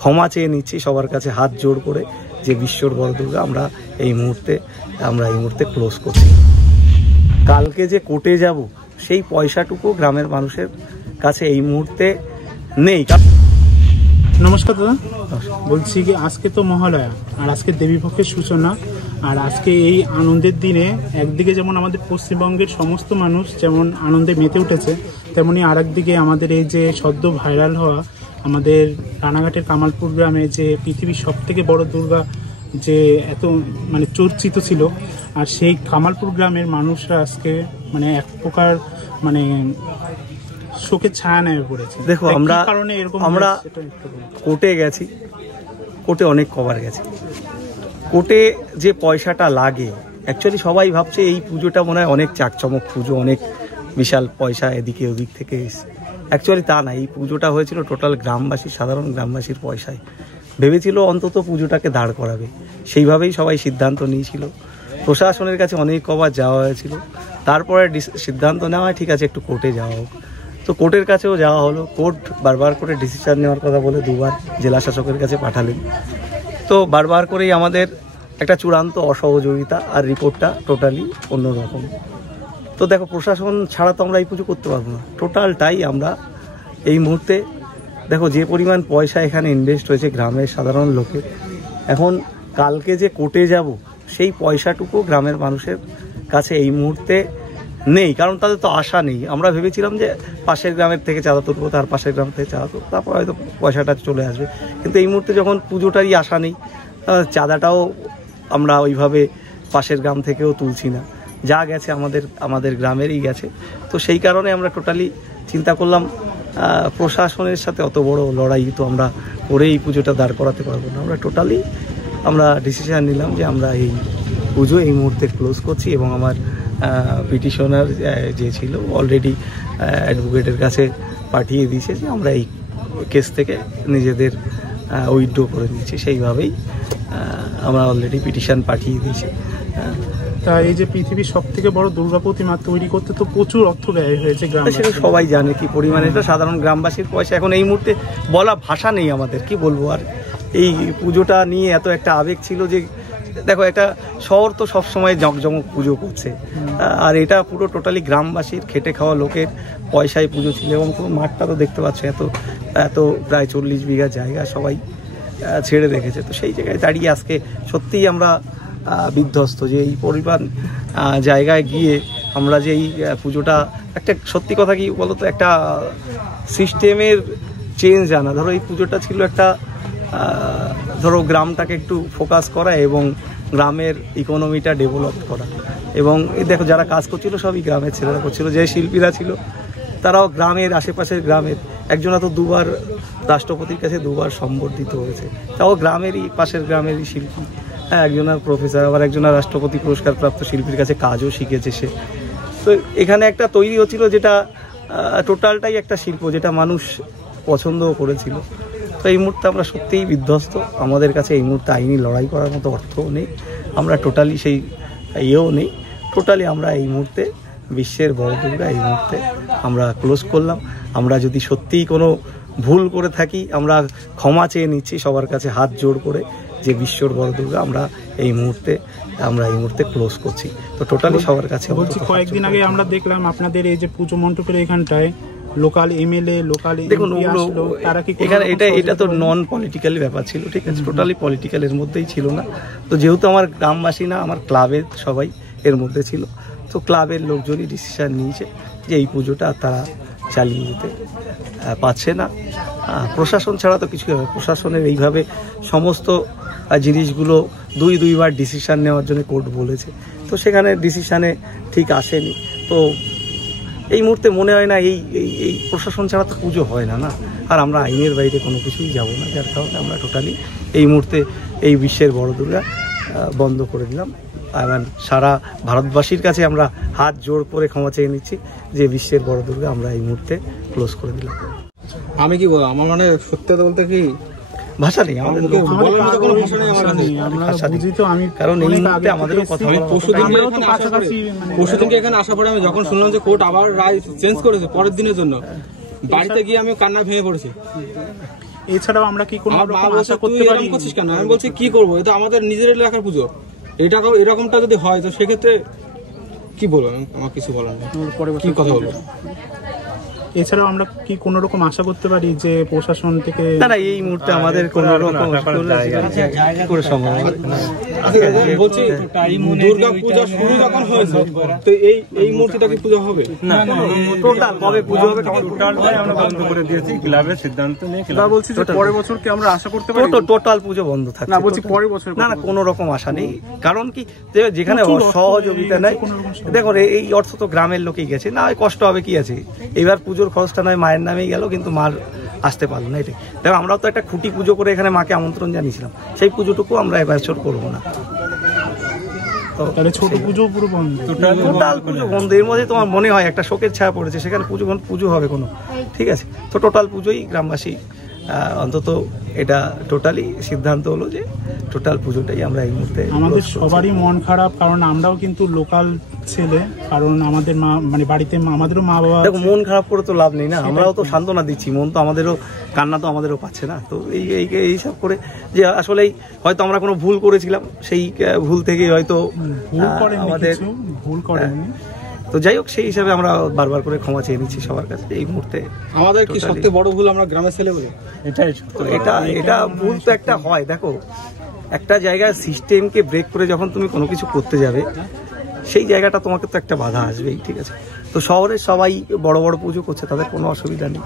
ক্ষমা চেয়ে নিচ্ছি সবার কাছে হাত জোড় করে যে বিশ্বর বড় দুর্গা আমরা এই মুহূর্তে ক্লোজ করছি। কালকে যে কোর্টে যাব সেই পয়সাটুকু গ্রামের মানুষের কাছে এই মুহূর্তে নেই। নমস্কার দাদা, বলছি কি আজকে তো মহালয়া আর আজকে দেবীপক্ষের সূচনা। আর আজকে এই আনন্দের দিনে একদিকে যেমন আমাদের পশ্চিমবঙ্গের সমস্ত মানুষ যেমন আনন্দে মেতে উঠেছে, তেমনি আর একদিকে আমাদের এই যে সদ্য ভাইরাল হওয়া আমাদের রানাঘাটের কামালপুর গ্রামে যে পৃথিবীর সবথেকে বড় দুর্গা যে এত চর্চিত ছিল, আর সেই কামালপুর গ্রামের মানুষরা আজকে এক প্রকার শোকের ছায়া নেমে পড়েছে। দেখো, আমরা কোর্টে গেছি, কোর্টে অনেক কবার গেছি। কোর্টে যে পয়সাটা লাগে, অ্যাকচুয়ালি সবাই ভাবছে এই পুজোটা মনে হয় অনেক চাকচমক পুজো, অনেক বিশাল পয়সা এদিকে ওদিক থেকে এসে। অ্যাকচুয়ালি তা না, এই পুজোটা হয়েছিল টোটাল গ্রামবাসী, সাধারণ গ্রামবাসীর পয়সায়। ভেবেছিল অন্তত পুজোটাকে দাঁড় করাবে, সেইভাবেই সবাই সিদ্ধান্ত নিয়েছিল। প্রশাসনের কাছে অনেক কবার যাওয়া হয়েছিল, তারপরে সিদ্ধান্ত নেওয়া হয় ঠিক আছে একটু কোর্টে যাওয়া হোক। তো কোর্টের কাছেও যাওয়া হলো। কোর্ট বারবার করে ডিসিশন নেওয়ার কথা বলে দুবার জেলা শাসকের কাছে পাঠালেন। তো বারবার করেই আমাদের একটা চূড়ান্ত অসহযোগিতা, আর রিপোর্টটা টোটালি অন্যরকম। তো দেখো, প্রশাসন ছাড়া তো আমরা এই পুজো করতে পারবো না। টোটালটাই আমরা এই মুহূর্তে দেখো যে পরিমাণ পয়সা এখানে ইনভেস্ট হয়েছে গ্রামের সাধারণ লোকের, এখন কালকে যে কোর্টে যাব সেই পয়সাটুকু গ্রামের মানুষের কাছে এই মুহূর্তে নেই, কারণ তাদের তো আশা নেই। আমরা ভেবেছিলাম যে পাশের গ্রামের থেকে চাঁদা তুলবো, তার পাশের গ্রাম থেকে চাঁদা তুলবো, তারপর হয়তো পয়সাটা চলে আসবে। কিন্তু এই মুহূর্তে যখন পুজোটারই আশা নেই, চাঁদাটাও আমরা ওইভাবে পাশের গ্রাম থেকেও তুলছি না, যা গেছে আমাদের গ্রামেরই গেছে। তো সেই কারণে আমরা টোটালি চিন্তা করলাম প্রশাসনের সাথে অত বড় লড়াই তো আমরা করে এই পুজোটা দাঁড় করাতে পারবো না। আমরা ডিসিশন নিলাম যে আমরা এই পুজো এই মুহূর্তে ক্লোজ করছি, এবং আমার পিটিশনার যে ছিল অলরেডি অ্যাডভোকেটের কাছে পাঠিয়ে দিয়েছে যে আমরা এই কেস থেকে নিজেদের উইথড্র করে নিচ্ছি। সেইভাবেই আমরা অলরেডি পিটিশন পাঠিয়ে দিয়েছি। তা এই যে পৃথিবীর সবথেকে বড় দুর্গা প্রতিমা তৈরি করতে তো প্রচুর অর্থ ব্যয় হয়েছে গ্রামে, সেটা সবাই জানে কি পরিমাণে। এটা সাধারণ গ্রামবাসীর পয়সা, এখন এই মুহূর্তে বলা ভাষা নেই আমাদের, কি বলবো। আর এই পুজোটা নিয়ে এত একটা আবেগ ছিল যে দেখো, একটা শহর তো সবসময় জমজমক পুজো করছে, আর এটা পুরো টোটালি গ্রামবাসীর খেটে খাওয়া লোকের পয়সায় পুজো ছিল। এবং পুরো মাঠটা তো দেখতে পাচ্ছ, এত প্রায় 40 বিঘা জায়গা সবাই ছেড়ে রেখেছে। তো সেই জায়গায় দাঁড়িয়ে আজকে সত্যিই আমরা বিধ্বস্ত যে এই পরিমাণ জায়গায় গিয়ে আমরা যে এই পুজোটা, একটা সত্যি কথা কি বলতো, একটা সিস্টেমের চেঞ্জ আনা। ধরো এই পুজোটা ছিল একটা গ্রামটাকে একটু ফোকাস করা এবং গ্রামের ইকোনমিটা ডেভেলপ করা। এবং এই দেখো, যারা কাজ করছিল সবই গ্রামের ছেলেরা করছিল, যে শিল্পীরা ছিল তারাও গ্রামের আশেপাশের গ্রামের। একজনা তো দুবার রাষ্ট্রপতির কাছে দুবার সম্বর্ধিত হয়েছে, তাও গ্রামেরই, পাশের গ্রামেরই শিল্পী। হ্যাঁ, একজনের প্রফেসর, আবার একজনের রাষ্ট্রপতি পুরস্কার প্রাপ্ত শিল্পীর কাছে কাজও শিখেছে সে। তো এখানে একটা তৈরি হচ্ছিল যেটা টোটালটাই একটা শিল্প, যেটা মানুষ পছন্দও করেছিল। তো এই মুহূর্তে আমরা সত্যিই বিধ্বস্ত। আমাদের কাছে এই মুহূর্তে আইনি লড়াই করার মতো অর্থও নেই, আমরা টোটালি সেই ইয়েও নেই। টোটালি আমরা এই মুহূর্তে বিশ্বের বড় দুর্গা এই মুহূর্তে আমরা ক্লোজ করলাম। আমরা যদি সত্যিই কোনো ভুল করে থাকি, আমরা ক্ষমা চেয়ে নিচ্ছি সবার কাছে হাত জোড় করে যে বিশ্বর বড় দুর্গা আমরা এই মুহূর্তে ক্লোজ করছি। তো টোটালি সবার কাছে বলছি, কয়েকদিন আগে আমরা দেখলাম আপনাদের এই যে পুজো মণ্ডপের এখানটায় লোকাল এমএলএ, লোকাল দেখুন, এখানে এটা তো নন পলিটিক্যাল ব্যাপার ছিল, ঠিক আছে, টোটালি পলিটিক্যালের মধ্যেই ছিল না। তো যেহেতু আমার গ্রামবাসী না, আমার ক্লাবের সবাই এর মধ্যে ছিল, তো ক্লাবের লোকজনই ডিসিশন নিয়েছে যে এই পুজোটা তারা চালিয়ে যেতে পারছে না। প্রশাসন ছাড়া তো কিছু হবে। প্রশাসনের এইভাবে সমস্ত জিনিসগুলো দুইবার ডিসিশন নেওয়ার জন্য কোর্ট বলেছে, তো সেখানে ডিসিশনে ঠিক আসেনি। তো এই মুহূর্তে মনে হয় না এই প্রশাসন ছাড়া তো পুজো হয় না। আর আমরা আইনের বাইরে কোনো কিছুই যাব না, যার কারণে আমরা টোটালি এই মুহূর্তে এই বিশ্বের বড় দুর্গা বন্ধ করে দিলাম। এবং সারা ভারতবাসীর কাছে আমরা হাত জোড় করে ক্ষমা চেয়ে নিচ্ছি যে বিশ্বের বড় দুর্গা আমরা এই মুহূর্তে ক্লোজ করে দিলাম। আমি কি বলবো, আমার সত্যি কথা বলতে কি ভাষা নেই আমাদের, কারণ এই মুহূর্তে আমাদেরও কথা। পরশুদিনকে এখানে আসার পরে আমি যখন শুনলাম যে কোর্ট আবার রায় চেঞ্জ করেছে পরের দিনের জন্য, বাড়িতে গিয়ে আমি কান্না ভেঙে পড়েছি। এছাড়াও আমরা কি কোনো রকম আশা করতে পারি? কেন আমি বলছি কি করবো, এটা আমাদের নিজের এলাকার পুজো, এরকমটা যদি হয় তো সেক্ষেত্রে কি বলবো, আমার কিছু বলার নেই, কি কথা বলবো। এছাড়াও আমরা কি কোনো রকম আশা করতে পারি যে প্রশাসন থেকে? না এই মুহূর্তে আমাদের কোনো রকম করে সম্ভব বলছি দুর্গা পূজা শুরু যখন হয়েছে তো এই মূর্তিটা কি পূজা হবে না, টোটাল কবে পুজো হবে টোটালটাই আমরা বন্ধ করে দিয়েছি, ক্লাবের সিদ্ধান্ত নিয়ে। বলছি যে পরের বছর কি আমরা আশা করতে পারি? টোটাল পুজো বন্ধ থাকবে না, বলছি পরের বছর। না কোনো রকম আশা নেই, কারণ কি যেখানে সহযোগিতা নেই, দেখো এই অর্থ তো গ্রামের লোকেই গেছে, না হয় কষ্ট হবে কি আছে, এবার পুজোর খরচটা নয় মায়ের নামেই গেল, কিন্তু মার আসতে পারলো না। এটাই দেখো, আমরাও তো একটা খুঁটি পুজো করে এখানে মাকে আমন্ত্রণ জানিয়েছিলাম, সেই পুজোটুকু আমরা এবছর করবো না। তাহলে ছোট পুজো পুরো বন্ধ, টোটাল পুজো বন্ধ। এর মধ্যে তোমার মনে হয় একটা শোকের ছায়া পড়েছে, সেখানে পুজো হবে কোনো, ঠিক আছে? তো টোটাল পুজোই গ্রামবাসী অন্তত এটা টোটালি সিদ্ধান্ত হলো যে টোটাল পুজোটাই আমরা এই মুহূর্তে। আমাদের সবারই মন খারাপ, কারণ আমরাও কিন্তু লোকাল ছেলে, কারণ আমাদের মা মানে বাড়িতে আমাদেরও মা বাবা। দেখো মন খারাপ করে তো লাভ নেই না, আমরাও তো সান্ত্বনা দিচ্ছি, মন তো আমাদেরও কান্না তো আমাদেরও পাচ্ছে না। তো এইসব করে যে আসলেই হয়তো আমরা কোনো ভুল করেছিলাম, সেই ভুল থেকে হয়তো আমাদের ভুল করেনি। তো যাই হোক, সেই হিসাবে আমরা বারবার করে ক্ষমা চেয়ে নিচ্ছি সবার কাছে এই মুহূর্তে। আমাদের কি সবথেকে বড় ভুল আমরা গ্রামের ছেলে বলে এটাই তো এটা ভুল তো একটা হয়। দেখো একটা জায়গায় সিস্টেমকে ব্রেক করে যখন তুমি কোনো কিছু করতে যাবে, সেই জায়গাটা তোমাকে তো একটা বাধা আসবেই, ঠিক আছে? তো শহরের সবাই বড় বড় পুজো করছে, তাদের কোনো অসুবিধা নেই।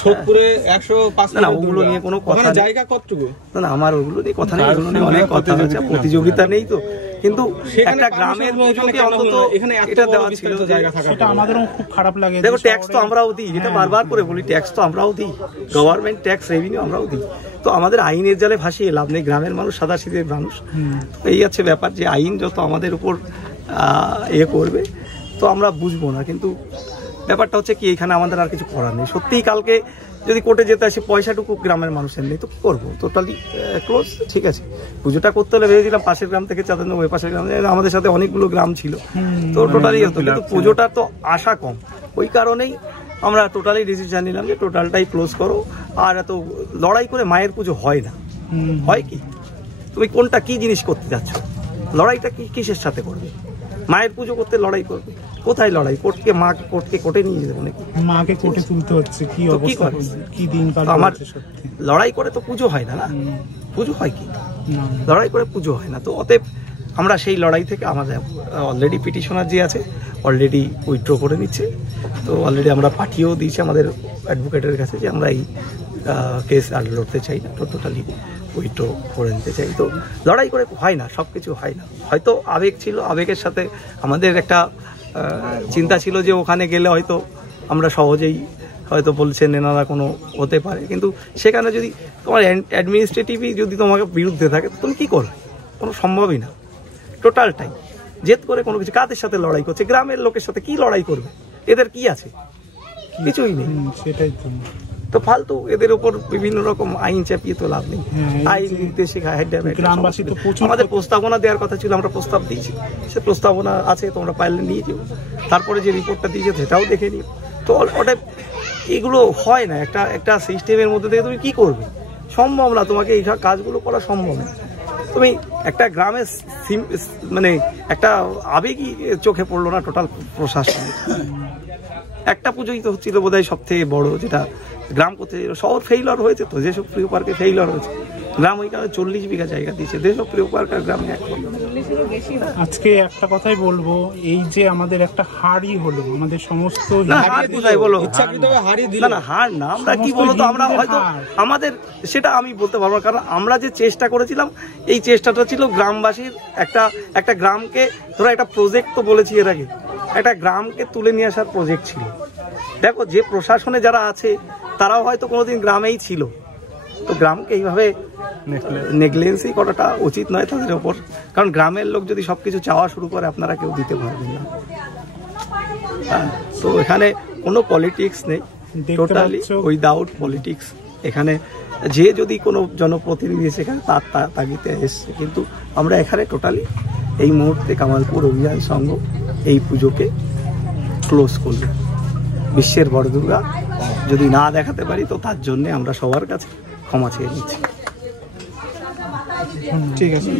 সোদপুরে 105 না ওগুলো নিয়ে কোনো কথা নেই। জায়গা কতটুকু? না আমার ওগুলো নিয়ে কথা নেই, ওগুলো নিয়ে অনেক কথা হচ্ছে, প্রতিযোগিতা নেই তো, কিন্তু একটা গ্রামের পুজোকে অন্তত এটা দেওয়া ছিল জায়গা থাকা, সেটা আমাদেরও খুব খারাপ লাগে। দেখো ট্যাক্স তো আমরাও দিই, যেটা বারবার করে বলি, ট্যাক্স তো আমরাও দিই, গভর্নমেন্ট ট্যাক্স রেভিনিউ আমরাও দিই। তো আমাদের আইনের জালে ভাসিয়ে লাভ নেই, গ্রামের মানুষ সাদা শীতের মানুষ। তো এই আছে ব্যাপার, যে আইন যত আমাদের উপর করবে তো আমরা বুঝবো না, কিন্তু ব্যাপারটা হচ্ছে কি এখানে আমাদের আর কিছু করার নেই। সত্যিই কালকে যদি কোর্টে যেতে আসি, পয়সাটুকু গ্রামের মানুষের নেই, তো কি করবো? টোটালি ক্লোজ, ঠিক আছে? পুজোটা করতে হলে ভেবেছিলাম পাশের গ্রাম থেকে চাঁদানো, ওই পাশের গ্রাম, আমাদের সাথে অনেকগুলো গ্রাম ছিল, তো টোটালি হতো, কিন্তু পুজোটা তো আশা কম, ওই কারণেই আমরা টোটালি ডিসিশন নিলাম যে টোটালটাই ক্লোজ করো। আর এত লড়াই করে মায়ের পুজো হয় না, হয় কি? তুমি কোনটা কি জিনিস করতে যাচ্ছ? লড়াইটা কি কিসের সাথে করবে? মায়ের পুজো করতে লড়াই করবে, কোথায় লড়াই? কোর্টে নিয়ে যাবে নাকি? মাকে কোর্টে তুলতে হচ্ছে, কি অবস্থা, কি দিন কাল। আমার লড়াই করে তো পুজো হয় না, না পুজো হয় কি? লড়াই করে পুজো হয় না। তো অতএব আমরা সেই লড়াই থেকে আমাদের অলরেডি পিটিশনার যে আছে অলরেডি উইথড্র করে নিচ্ছে, তো অলরেডি আমরা পাঠিয়েও দিয়েছি আমাদের অ্যাডভোকেটের কাছে যে আমরা এই কেস আর লড়তে চাই না, তো টোটালি উইথড্র করে নিতে চাই। তো লড়াই করে হয় না, সব কিছু হয় না। হয়তো আবেগ ছিল, আবেগের সাথে আমাদের একটা চিন্তা ছিল যে ওখানে গেলে হয়তো আমরা সহজেই হয়তো বলছেন এনারা কোনো হতে পারে, কিন্তু সেখানে যদি তোমার অ্যাডমিনিস্ট্রেটিভই যদি তোমাকে বিরুদ্ধে থাকে, তো তুমি কী করবে? কোনো সম্ভবই না। টোটালটাই জেদ করে কোনো কিছু, কাদের সাথে লড়াই করছে? গ্রামের লোকের সাথে কি লড়াই করবে? এদের কি আছে? কিছুই নেই। সেটাই তো ফালতু এদের উপর বিভিন্ন রকম আইন চাপিয়ে তো লাভ নেই। আইন দিতে শেখায়, আমাদের প্রস্তাবনা দেওয়ার কথা ছিল, আমরা প্রস্তাব দিয়েছি, সে প্রস্তাবনা আছে, তোমরা পাইলে নিয়ে যাও, তারপরে যে রিপোর্টটা দিয়েছে সেটাও দেখে নিও। তো ওটা এগুলো হয় না, একটা সিস্টেমের মধ্যে থেকে তুমি কি করবে? সম্ভব না, তোমাকে এই কাজগুলো করা সম্ভব না। তুমি একটা গ্রামের মানে একটা আবেগই চোখে পড়লো না টোটাল প্রশাসন। একটা পুজোই তো হচ্ছিল বোধহয় সব থেকে বড়, যেটা গ্রাম করতে শহর ফেইলার হয়েছে, তো যেসব প্রিয় পার্কে ফেইলার হয়েছে, গ্রাম ওই কারণে 40 বিঘা জায়গা দিয়েছে, যেসব প্রিয় পার্ক আর গ্রামে এক। আজকে একটা কথাই বলবো, এই যে আমাদের একটা হারই হলো, আমাদের সমস্ত হার না, আমরা কি বলতো, আমরা হয়তো আমাদের সেটা আমি বলতে পারবো, কারণ আমরা যে চেষ্টা করেছিলাম, এই চেষ্টাটা ছিল গ্রামবাসীর একটা গ্রামকে, ধরো একটা প্রজেক্ট তো বলেছি এর আগে, একটা গ্রামকে তুলে নিয়ে আসার প্রজেক্ট ছিল। দেখো যে প্রশাসনে যারা আছে তারাও হয়তো কোনোদিন গ্রামেই ছিল, তো গ্রামকে এইভাবে নেগলেন্সই করাটা উচিত নয় তাদের ওপর, কারণ গ্রামের লোক যদি সবকিছু চাওয়া শুরু করে আপনারা কেউ দিতে পারবেন না। তো এখানে কোনো পলিটিক্স নেই, টোটালি উইদাউট পলিটিক্স। এখানে যে যদি কোনো জনপ্রতিনিধি সেখানে তার তাগিদে এসছে, কিন্তু আমরা এখানে টোটালি এই মুহূর্তে কামালপুর অভিযান সংঘ এই পুজোকে ক্লোজ করল। বিশ্বের বড় দুর্গা যদি না দেখাতে পারি, তো তার জন্যে আমরা সবার কাছে ক্ষমা চেয়ে নিচ্ছি। ঠিক আছে।